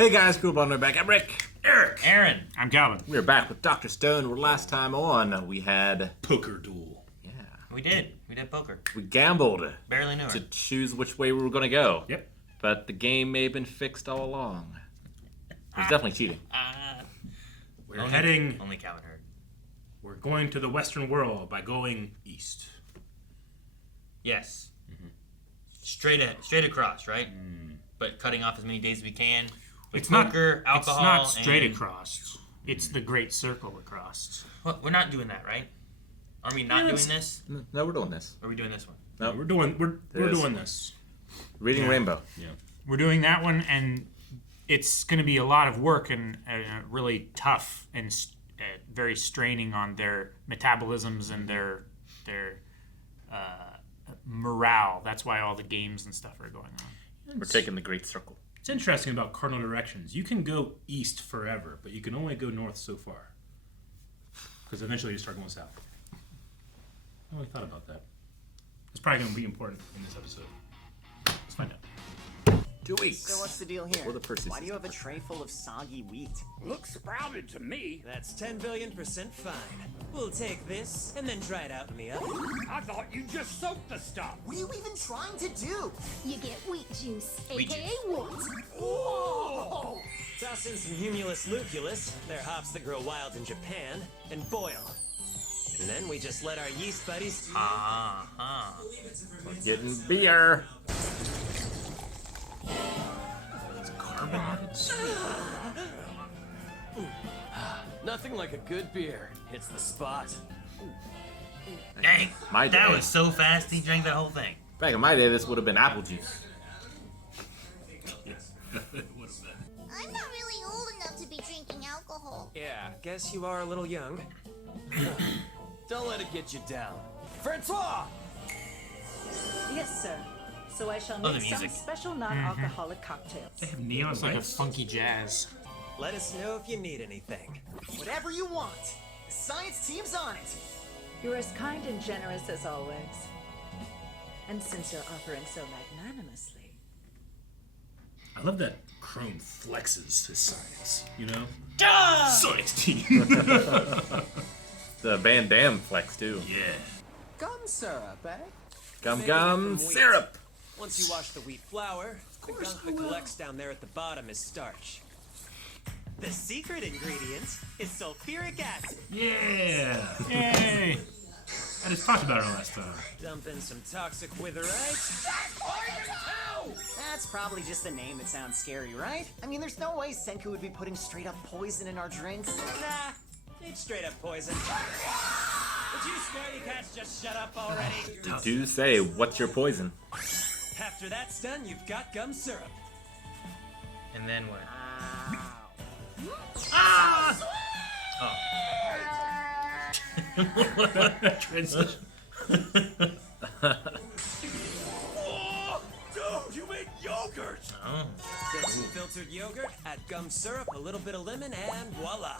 Hey guys, Cool Bond, we're back. I'm Rick. Eric. Aaron. I'm Calvin. We're back with Dr. Stone. Where last time on, we had... Poker duel. Yeah. We did poker. We gambled Barely knew to it. choose which way we were going to go. Yep. But the game may have been fixed all along. It was definitely cheating. We're heading... Only Calvin heard. We're going to the Western world by going east. Yes. Mm-hmm. Straight across, right? But cutting off as many days as we can. With poker, alcohol, It's not straight and... across. It's the great circle across. What? We're not doing that, right? Are we not doing this? No, we're doing this. Or are we doing this one? No, We're doing this. Reading Rainbow. Yeah. We're doing that one, and it's going to be a lot of work and really tough and very straining on their metabolisms and their morale. That's why all the games and stuff are going on. We're taking the Great Circle. It's interesting about cardinal directions. You can go east forever, but you can only go north so far. Because eventually you start going south. I only thought about that. It's probably going to be important in this episode. Let's find out. 2 weeks. So what's the deal here? Or the Percy Why do you have a system. tray full of soggy wheat? Looks sprouted to me. That's 10 billion% fine. We'll take this and then dry it out in the oven. I thought you just soaked the stuff. What are you even trying to do? You get wheat juice, Wheat aka wort. Whoa! Toss in some humulus luculus, they're hops that grow wild in Japan, and boil. And then we just let our yeast buddies... We're getting beer. Nothing like a good beer. Hits the spot. Dang. My That day. was so fast, he drank that whole thing. Back in my day, this would have been apple juice. I'm not really old enough to be drinking alcohol. Yeah, guess you are a little young. Don't let it get you down. Francois! Yes, sir. So I shall Love make the some music. special non-alcoholic cocktails. They have neon It's like a lights. funky jazz. Let us know if you need anything. Whatever you want. The science team's on it. You're as kind and generous as always. And since you're offering so magnanimously... I love that Chrome flexes his science, you know? Ah! Science team! The Van Damme flex, too. Yeah. Gum syrup, eh? Gum Make it gum from wheat. syrup. Once you wash the wheat flour, the gunk that collects down there at the bottom is starch. The secret ingredient is sulfuric acid. Yeah! Yay! I just talked about it last time. Dump in some toxic witherite. That's probably just a name that sounds scary, right? I mean, there's no way Senku would be putting straight up poison in our drinks. Nah, it's straight up poison. Would you scaredy cats just shut up already? Do say, what's your poison? After that's done, you've got gum syrup. And then what? Transition. Oh, dude, you made yogurt. Oh. Get some filtered yogurt, add gum syrup, a little bit of lemon, and voila.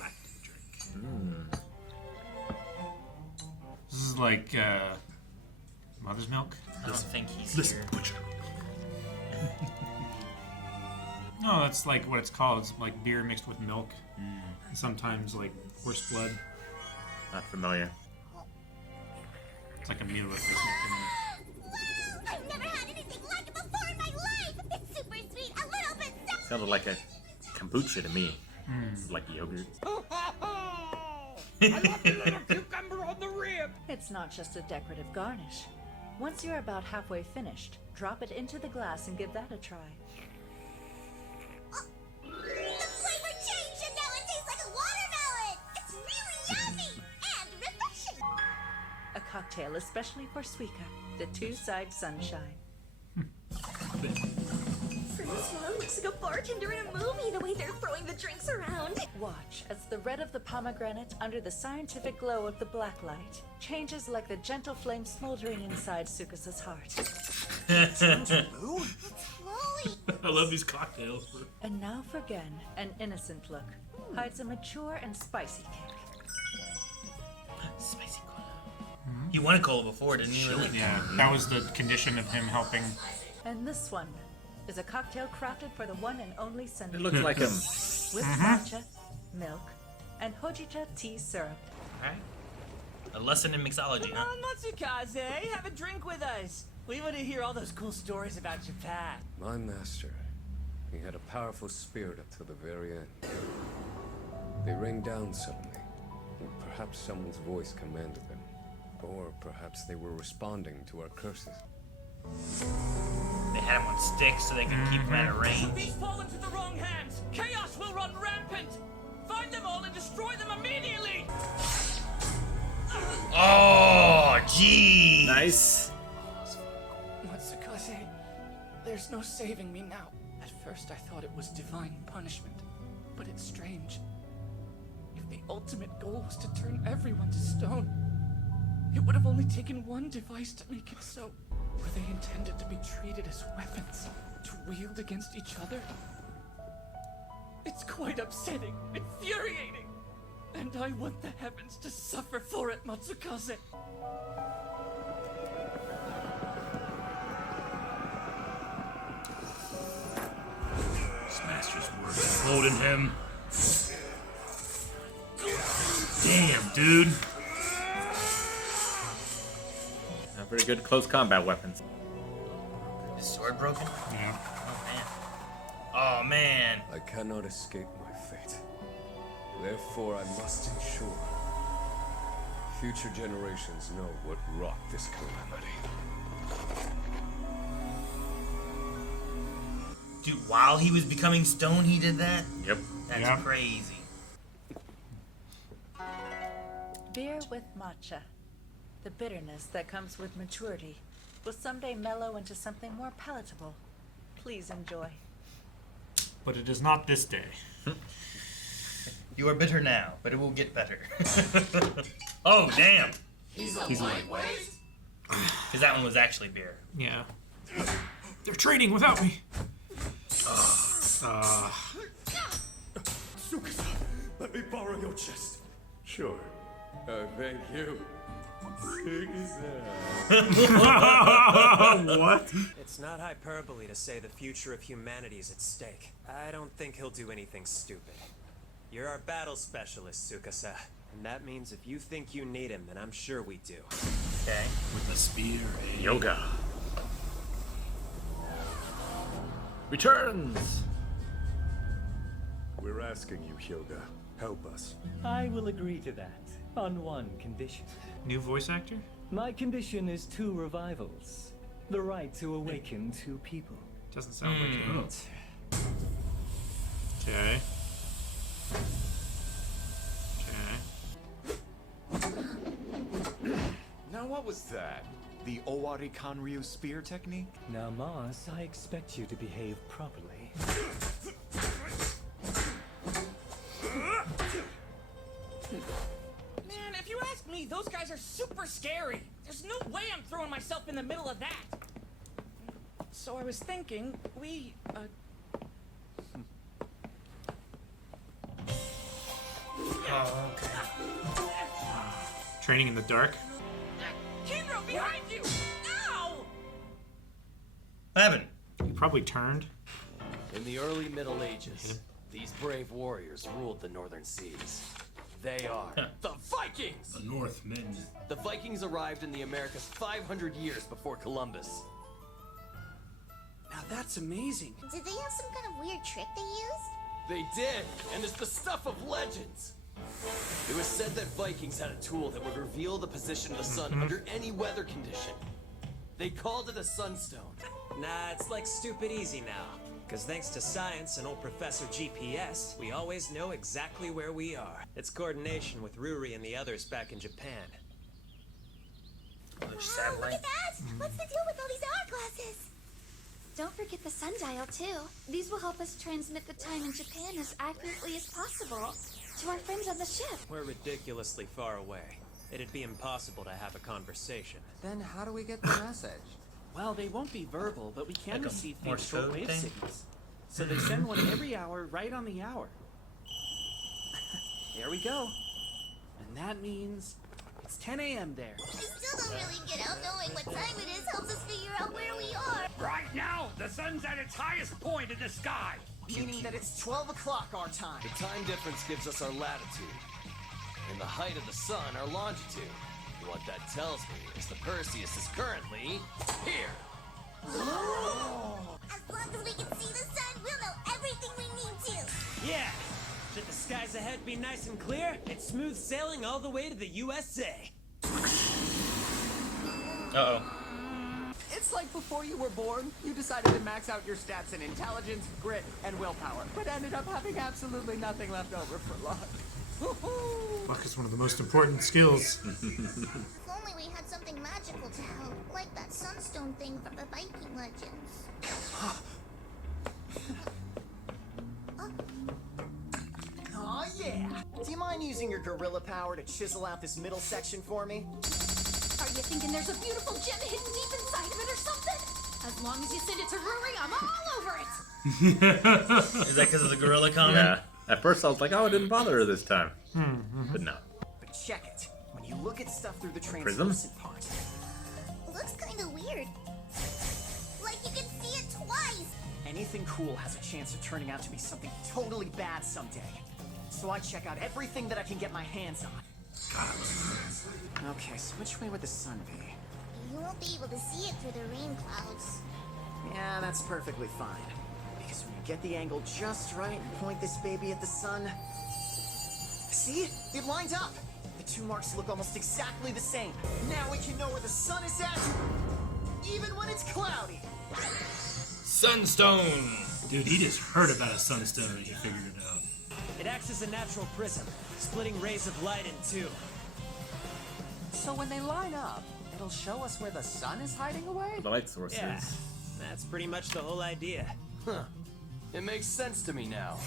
Lactic drink. This is like mother's milk. I don't think he's Listen, here. butcher. No, that's like what it's called. It's like beer mixed with milk. And sometimes like horse blood. Not familiar. It's like a meal replacement thing. Wow! I've never had anything like it before in my life! It's super sweet, a little bit sour. Sounded like a kombucha to me. Like yogurt. I love the little cucumber on the rib. It's not just a decorative garnish. Once you're about halfway finished, drop it into the glass and give that a try. The flavor changed and now it tastes like a watermelon! It's really yummy and refreshing! A cocktail especially for Suika, the two-side sunshine. Francois looks like a bartender in a movie, the way they're throwing the drinks around. Watch as the red of the pomegranate under the scientific glow of the black light changes like the gentle flame smoldering inside Sukasa's heart. Slowly. I love these cocktails. And now for Gen, an innocent look, hides a mature and spicy kick. Spicy cola. He won a cola before, didn't he? Really? Yeah, that was the condition of him helping And this one is a cocktail crafted for the one and only Senku. It looks like him. With matcha, milk, and hojicha tea syrup. Alright. A lesson in mixology, huh? Matsukaze, have a drink with us. We want to hear all those cool stories about Japan. My master, he had a powerful spirit up to the very end. They rained down suddenly, and perhaps someone's voice commanded them. Or perhaps they were responding to our curses. They had him on sticks so they could keep him out of range. He's fallen to the wrong hands. Chaos will run rampant. Find them all and destroy them immediately. Oh, gee. Nice. Matsukaze, there's no saving me now. At first I thought it was divine punishment, but it's strange. If the ultimate goal was to turn everyone to stone, it would have only taken one device to make it so. Were they intended to be treated as weapons, to wield against each other? It's quite upsetting, infuriating, and I want the heavens to suffer for it, Matsukaze. This master's work is holding him. Damn, dude. Very good close combat weapons. His sword broken? Yeah. Oh, man. I cannot escape my fate. Therefore, I must ensure future generations know what wrought this calamity. Dude, while he was becoming stone, he did that? Yep. That's Yeah. crazy. Beer with matcha. The bitterness that comes with maturity will someday mellow into something more palatable. Please enjoy. But it is not this day. You are bitter now, but it will get better. Oh, damn. He's a lightweight? Because that one was actually beer. Yeah. They're training without me. Tsukasa, let me borrow your chest. Sure. Thank you. What? It's not hyperbole to say the future of humanity is at stake. I don't think he'll do anything stupid. You're our battle specialist, Tsukasa. And that means if you think you need him, then I'm sure we do. Okay. With the spear. Yoga. Returns. We're asking you, Hyoga. Help us. I will agree to that, on one condition. New voice actor? My condition is 2 revivals. The right to awaken 2 people. Doesn't sound like it. Okay. Okay. Now what was that? The Owari Kanryu spear technique? Now, Mars, I expect you to behave properly. Man, if you ask me, those guys are super scary. There's no way I'm throwing myself in the middle of that. So I was thinking, Oh, okay. Training in the dark? Kinro, behind you! Ow! What happened? He probably turned. In the early Middle Ages, these brave warriors ruled the northern seas. They are the Vikings! The Northmen. The Vikings arrived in the Americas 500 years before Columbus. Now that's amazing. Did they have some kind of weird trick they used? They did, and it's the stuff of legends. It was said that Vikings had a tool that would reveal the position of the sun under any weather condition. They called it a sunstone. Nah, it's like stupid easy now. Because thanks to science and old Professor GPS, we always know exactly where we are. It's coordination with Ruri and the others back in Japan. Wow, look at that! What's the deal with all these hourglasses? Don't forget the sundial, too. These will help us transmit the time in Japan as accurately as possible to our friends on the ship. We're ridiculously far away. It'd be impossible to have a conversation. Then how do we get the message? Well, they won't be verbal, but we can Like a receive Morse things code shortwave thing? signals. So they send one every hour, right on the hour. There we go. And that means It's 10 a.m. there. I still don't really get out. Knowing what time it is helps us figure out where we are. Right now, the sun's at its highest point in the sky. Meaning that it's 12 o'clock our time. The time difference gives us our latitude, and the height of the sun our longitude. What that tells me is the Perseus is currently here. As long as we can see the sun, we'll know everything we need to. Yeah. Should the skies ahead be nice and clear, it's smooth sailing all the way to the USA. Uh-oh. It's like before you were born, you decided to max out your stats in intelligence, grit, and willpower, but ended up having absolutely nothing left over for luck. Luck is one of the most important skills. If only we had something magical to help, like that sunstone thing from the Viking legends. Aw, yeah. Do you mind using your gorilla power to chisel out this middle section for me? Are you thinking there's a beautiful gem hidden deep inside of it or something? As long as you send it to Rory, I'm all over it. Is that because of the gorilla comment? Yeah. At first I was like, oh, it didn't bother her this time. But no. But check it. When you look at stuff through the Prism? translucent part. Looks kind of weird. Like you can see it twice. Anything cool has a chance of turning out to be something totally bad someday. So I check out everything that I can get my hands on. Okay, so which way would the sun be? You won't be able to see it through the rain clouds. Yeah, that's perfectly fine. Because when you get the angle just right and point this baby at the sun... See? It lined up! The two marks look almost exactly the same. Now we can know where the sun is at, even when it's cloudy. Sunstone! Dude, he just heard about a sunstone and he figured it out. It acts as a natural prism, splitting rays of light in two. So when they line up, it'll show us where the sun is hiding away? The light sources. Yeah, that's pretty much the whole idea. Huh. It makes sense to me now.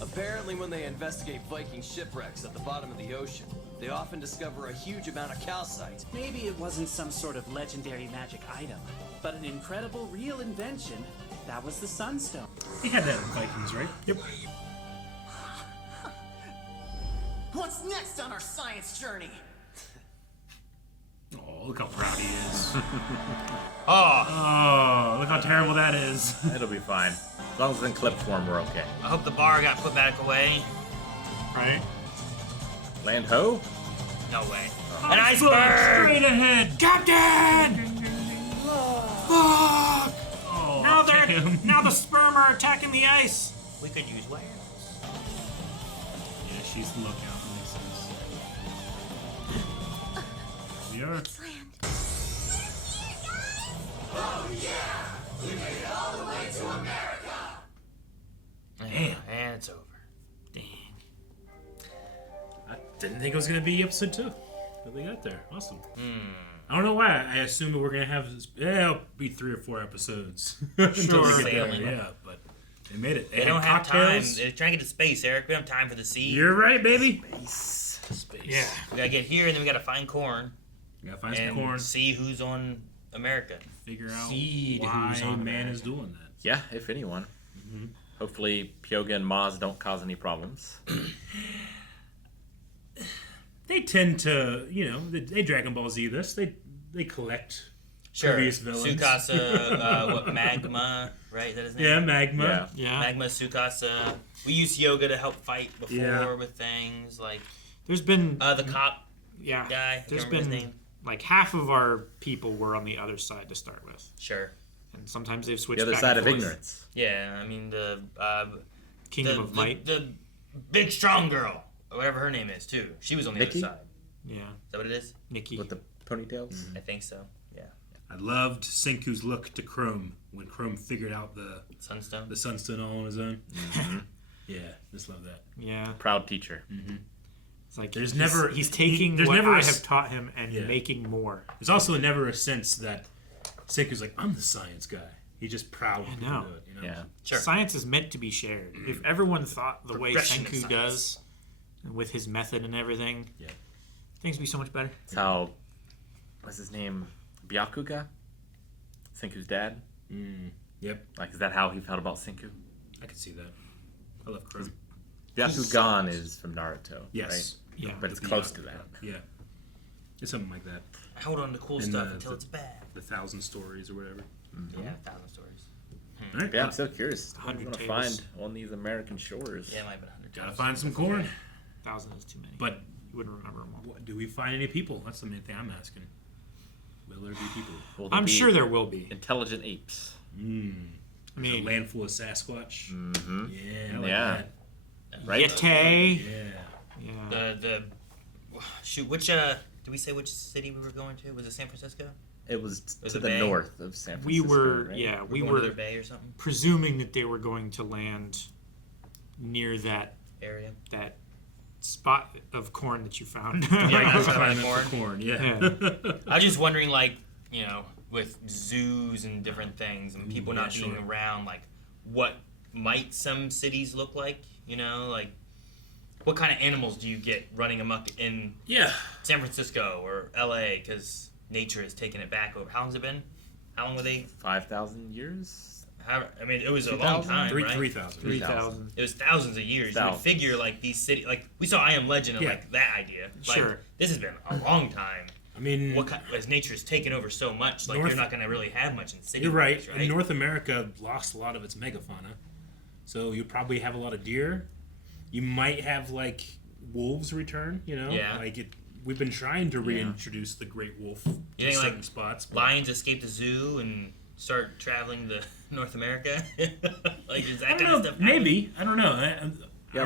Apparently, when they investigate Viking shipwrecks at the bottom of the ocean, they often discover a huge amount of calcite. Maybe it wasn't some sort of legendary magic item, but an incredible real invention. That was the sunstone. They had that in Vikings, right? Yep. What's next on our science journey? Oh, look how proud he is. Oh! Oh, look how terrible that is. It'll be fine. As long as it's in clip form, we're okay. I hope the bar got put back away. Right? Land ho? No way. Oh, An iceberg! Straight ahead! Captain! Fuck! Oh, Now the sperm are attacking the ice. We could use whales. Yeah, she's the lookout. Makes sense. We are. Oh yeah! We made it all the way to America! Damn. And it's over. Dang. I didn't think it was going to be episode 2. But they got there. Awesome. I don't know why. I assumed that we're going to have this. Yeah, it'll be 3 or 4 episodes. Until they get there. Yeah, but they made it. They don't have time. They're trying to get to space, Eric. We don't have time for the sea. You're right, baby. Space. Yeah. We gotta get here and then we gotta find corn. We gotta find some corn. See who's on America. Figure out Seed why who's on man America. is doing that. Yeah, if anyone. Hopefully, Pyoga and Maz don't cause any problems. They tend to, they Dragon Ball Z this. They collect previous villains. Tsukasa, what, Magma, right? Is that his name? Yeah, Magma. Yeah. Magma, Tsukasa. We used Yoga to help fight before with things like There's been the cop yeah. guy. There's Can't remember his been name. like half of our people were on the other side to start with. Sure. And sometimes they've switched The other back side and of forth. ignorance. Yeah, I mean the Kingdom of Might. The big strong girl, or whatever her name is, too. She was on the Nikki? other side. Yeah. Is that what it is? Nikki. With the ponytails? I think so. Yeah. I loved Senku's look to Chrome when Chrome figured out the Sunstone. The Sunstone all on his own. Yeah, just love that. Yeah. Proud teacher. It's like There's he's, never he's taking there's what never I a s- have taught him and Yeah. making more. There's also never a sense that Senku's like, I'm the science guy. He's just proud of know. do it. Yeah. Sure. Science is meant to be shared. If everyone thought the way Progression of Senku science. does, with his method and everything, things would be so much better. That's how, what's his name? Byakuga? Senku's dad? Yep. Like, is that how he felt about Senku? I can see that. I love Chrome. Byakugan is from Naruto, Yes. right? Yeah. But it's close to that. Yeah. It's something like that. I hold on to cool And, stuff until it's bad. The 1,000 stories or whatever. Yeah, 1,000 stories. All right. Yeah, I'm so curious. What are we 100 gonna tables. find on these American shores? Yeah, it might have been 100. Gotta find some corn. 1,000 is too many. But you wouldn't remember them all. what, do we find any people? That's the main thing I'm asking. Will there be people? Will there I'm be sure there will be. intelligent apes. I mean, a land full of Sasquatch. Mm-hmm. Yeah, I like Yeah. that. Right? Yeti. Yeah. The shoot, which did we say which city we were going to? Was it San Francisco? It was Was to it the Bay? north of San Francisco. We were, right? yeah, we going to were their bay or something? presuming that they were going to land near that Area. that spot of corn that you found. Yeah, that's Climb what up I'm the corn. Yeah. Yeah. I was just wondering, like, you know, with zoos and different things and people yeah, not being sure. around, like, what might some cities look like? You know, like, what kind of animals do you get running amok in Yeah. San Francisco or LA? Because nature has taken it back over. How long's it been? How long were they? 5,000 years? I mean, it was a 2,000? long time, right? 3,000. 3,000. It was thousands of years. You would figure, like, these cities, like, we saw I Am Legend and, Yeah. like, that idea. Like, Sure. this has been a long time. I mean, What kind, as nature's taken over so much, like, North- you're not going to really have much in cities. you're right. right? And North America lost a lot of its megafauna. So you probably have a lot of deer. You might have, like, wolves return, you know? Yeah. Like, we've been trying to reintroduce the great wolf to You think, certain like, spots. but- lions escape the zoo and start traveling to North America? Like, is that I don't kind know. of stuff Maybe. I don't know. I don't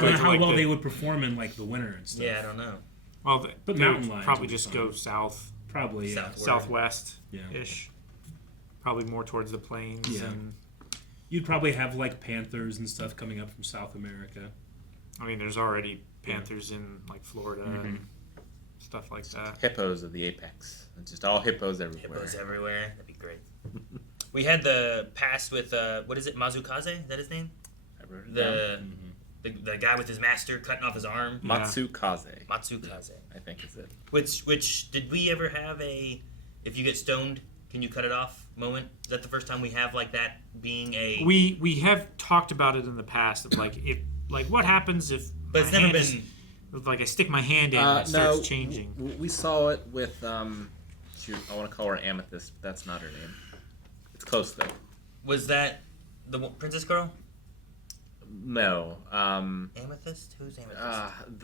know like- how like well the- they would perform in, like, the winter and stuff. Yeah, I don't know. Well, But they mountain would lions probably would be just fine. go south, Probably, yeah. Southward. southwest-ish. Probably more towards the plains. Yeah. And You'd probably have, like, panthers and stuff coming up from South America. I mean, there's already panthers in like Florida Mm-hmm. and stuff like that. Hippos of the apex. It's just all hippos everywhere. Hippos everywhere. That'd be great. We had the past with, what is it, Matsukaze? Is that his name? I wrote it down. The guy with his master cutting off his arm. Matsukaze. Matsukaze. I think is it. Which did we ever have a, if you get stoned, can you cut it off moment? Is that the first time we have like that being a? We have talked about it in the past of like if like what happens if But it's my never hand been. is, like I stick my hand in and it starts changing. We saw it with shoot, I want to call her Amethyst, but that's not her name. It's close though. Was that the princess girl? No. Amethyst? Who's Amethyst?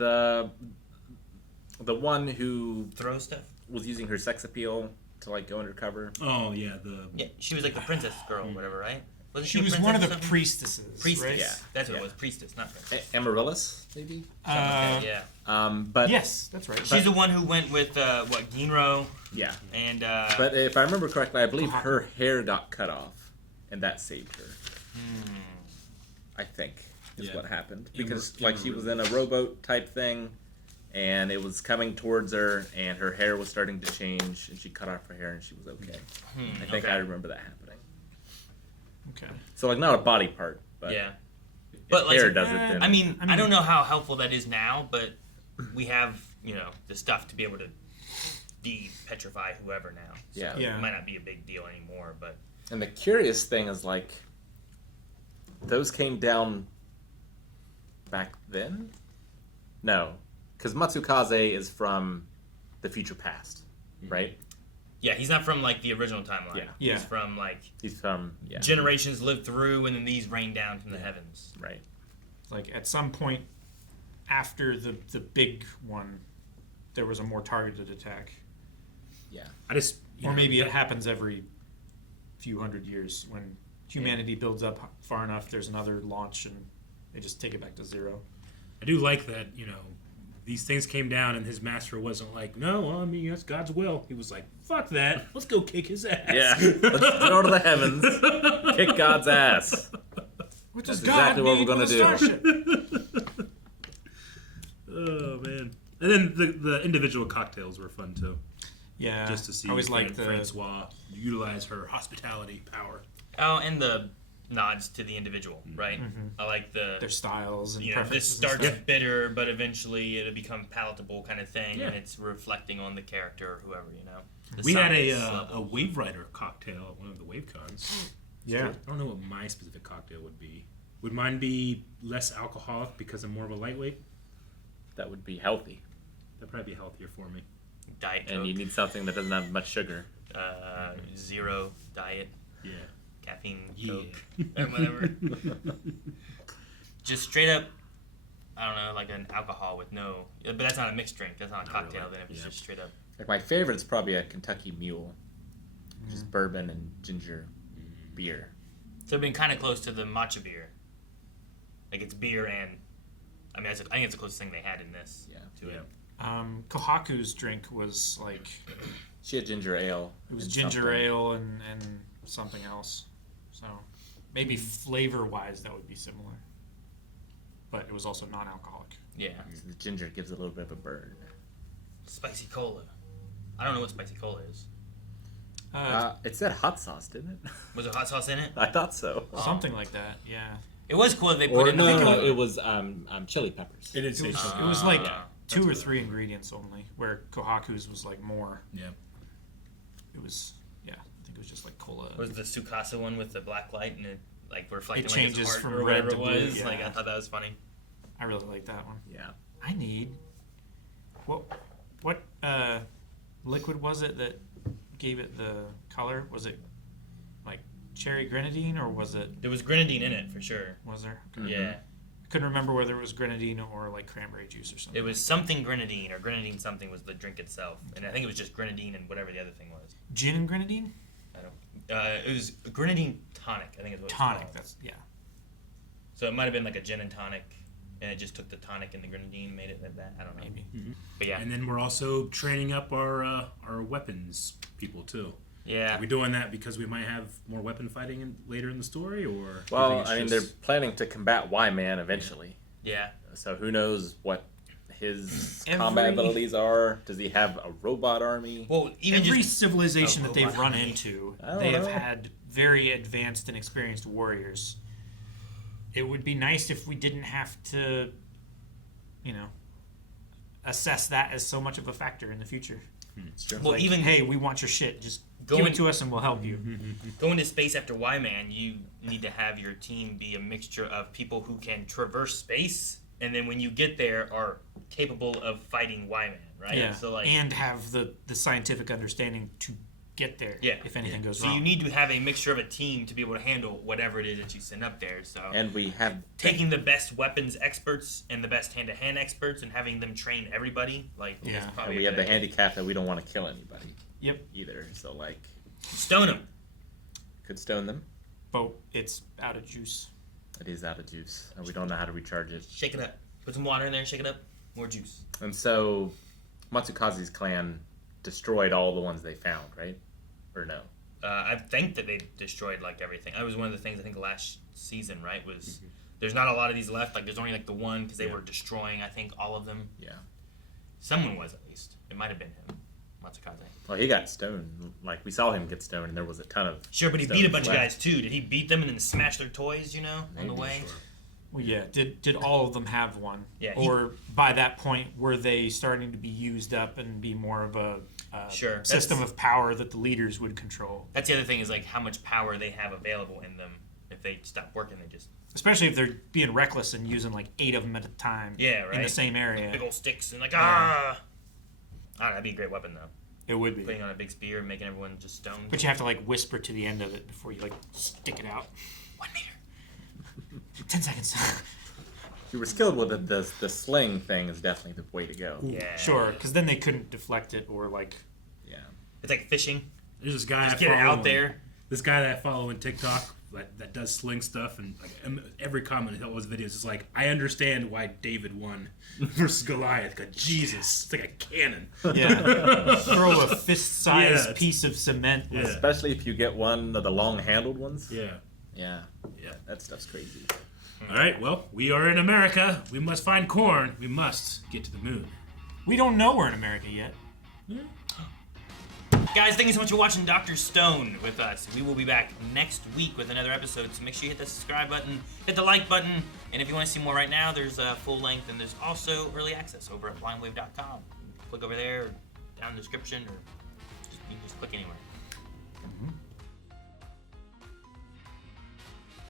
The one who throws stuff was using her sex appeal to like go undercover. Oh yeah, Yeah, she was like the princess girl, or whatever, right? Wasn't She a was princess one of or the something? priestesses. Priestess. right? Yeah. That's what Yeah. it was. Priestess, not princess. Amaryllis, maybe. Something like that, yeah. But Yes, that's right. She's the one who went with what Ginro. Yeah. And but if I remember correctly, I believe her hair got cut off, and that saved her. I think is Yeah. what happened because like she was in a rowboat type thing, and it was coming towards her, and her hair was starting to change, and she cut off her hair, and she was okay. I think okay. I remember that happening. Okay. So like not a body part, but Yeah. if But like, hair does it, then I mean, I don't know how helpful that is now, but we have, you know, the stuff to be able to de-petrify whoever now. So Yeah. Yeah. It might not be a big deal anymore, but And the curious thing is like those came down back then? No. Because Matsukaze is from the future past, right? yeah, he's not from like the original timeline. Yeah. Yeah. He's from like He's from generations lived through, and then these rain down from the heavens. right. Like at some point after the big one, there was a more targeted attack, Yeah. I just or maybe it happens every few hundred years when humanity builds up far enough. There's another launch and they just take it back to zero. I do like that, you know, these things came down and his master wasn't like, no, well, I mean, that's God's will. He was like, fuck that. Let's go kick his ass. Yeah. Let's go to the heavens. Kick God's ass. What That's does God exactly what need we're gonna with a do. starship? Oh, man. And then the individual cocktails were fun, too. Yeah. Just to see I always like the Francois utilize her hospitality power. Oh, and the nods to the individual, right? I like their styles and you know, this preferences and starts stuff. bitter, but eventually it'll become palatable kind of thing, Yeah. and it's reflecting on the character or whoever, you know. The We had science a level. Wave Rider cocktail at one of the Wave Cons. Yeah. I don't know what my specific cocktail would be. Would mine be less alcoholic because I'm more of a lightweight? That would be healthy. That'd probably be healthier for me. Diet Coke. And you need something that doesn't have much sugar. Zero diet. Yeah. Caffeine Coke. Or whatever. Just straight up, I don't know, like an alcohol with no... But that's not a mixed drink. That's not a cocktail. really. Then if it's just straight up... Like my favorite's probably a Kentucky Mule. Which is bourbon and ginger beer. So I've been kind of close to the matcha beer. Like it's beer and... I mean, I think it's the closest thing they had in this. Yeah. To it. Kohaku's drink was like... She had ginger ale. It was and ginger something. ale and something else. So maybe flavor-wise that would be similar. But it was also non-alcoholic. Yeah. The ginger gives a little bit of a burn. Spicy cola. I don't know what spicy cola is. It said hot sauce, didn't it? Was there hot sauce in it? I thought so. Something like that, yeah. It was cool that they put Or in no, it was chili peppers. It did say It was like 2 or 3 ingredients only, where Kohaku's was like more. Yeah. It was, I think it was just like cola. Was the Tsukasa one with the black light and it like reflecting It like his changes heart from or red whatever to it blue, was? yeah. Like I thought that was funny. I really like that one. Yeah. I need... What liquid was it that gave it the color? Was it like cherry grenadine or was it... There was grenadine in it for sure. Was there? Yeah. I couldn't remember whether it was grenadine or like cranberry juice or something. It was something grenadine or grenadine something was the drink itself. And I think it was just grenadine and whatever the other thing was. Gin and grenadine? I don't... it was grenadine tonic, I think is what Tonic, it's called. that's... Yeah. So it might have been like a gin and tonic, and it just took the tonic and the grenadine and made it like that. I don't know. Maybe. But yeah. And then we're also training up our weapons people too. Yeah. Are we doing that because we might have more weapon fighting later in the story, or? do you Well, think it's I mean, just- they're planning to combat Y-Man eventually. Yeah. So who knows what his Every- combat abilities are? Does he have a robot army? Well, even Every just civilization a that they've robot run army. into, I don't they have know. had very advanced and experienced warriors. It would be nice if we didn't have to, assess that as so much of a factor in the future. It's true. Well, Like, even hey, we want your shit. Just give Going- it to us and we'll help you. going to space after Y-Man, you need to have your team be a mixture of people who can traverse space, and then when you get there, are capable of fighting Y-Man, right? Yeah, So like, and have the scientific understanding to get there yeah, if anything goes so wrong. you need to have a mixture of a team to be able to handle whatever it is that you send up there. So And we have taking the best weapons experts and the best hand-to-hand experts and having them train everybody, like is Yeah. and probably we a have good the idea. handicap that we don't want to kill anybody. Yep. Either. So like, Stone them. could stone them. But it's out of juice. It is out of juice, and we don't know how to recharge it. Shake it up. Put some water in there. Shake it up. More juice. And so, Matsukaze's clan destroyed all the ones they found, right? Or no? I think that they destroyed like everything. That was one of the things I think last season, right? Was there's not a lot of these left. Like there's only like the one because they were destroying. I think all of them. Yeah. Someone was at least. It might have been him, Matsukaze. Well, he got stoned. Like we saw him get stoned, and there was a ton of. Sure, but he beat a stones bunch of left. guys too. Did he beat them and then smash their toys? You know, on the Maybe. way. Well, yeah. Did all of them have one? Yeah, Or by that point, were they starting to be used up and be more of a Sure, system that's- of power that the leaders would control? That's the other thing is like how much power they have available in them. If they stop working, they just Especially if they're being reckless and using like 8 of them at a time. yeah, right. In the same area. big old sticks and like I don't know, that'd be a great weapon though. It would be. Putting on a big spear, and making everyone just stoned. But you have to like whisper to the end of it before you like stick it out. 1 meter. 10 seconds. If you were skilled with it, the sling thing is definitely the way to go. Yeah. Sure, because then they couldn't deflect it or like. Yeah. It's like fishing. There's this guy Just I get it follow out on- there. This guy that I follow on TikTok that does sling stuff, and like every comment in all his videos is like, I understand why David won versus Goliath. God, Jesus, it's like a cannon. Yeah. Throw a fist-sized Yeah, piece of cement. Yeah. Especially if you get one of the long-handled ones. Yeah. Yeah. Yeah. That stuff's crazy. All right, well, we are in America. We must find corn. We must get to the moon. We don't know we're in America yet. Guys, thank you so much for watching Dr. Stone with us. We will be back next week with another episode, so make sure you hit the subscribe button, hit the like button, and if you want to see more right now, there's full length, and there's also early access over at blindwave.com. Click over there, or down in the description, or you can just click anywhere.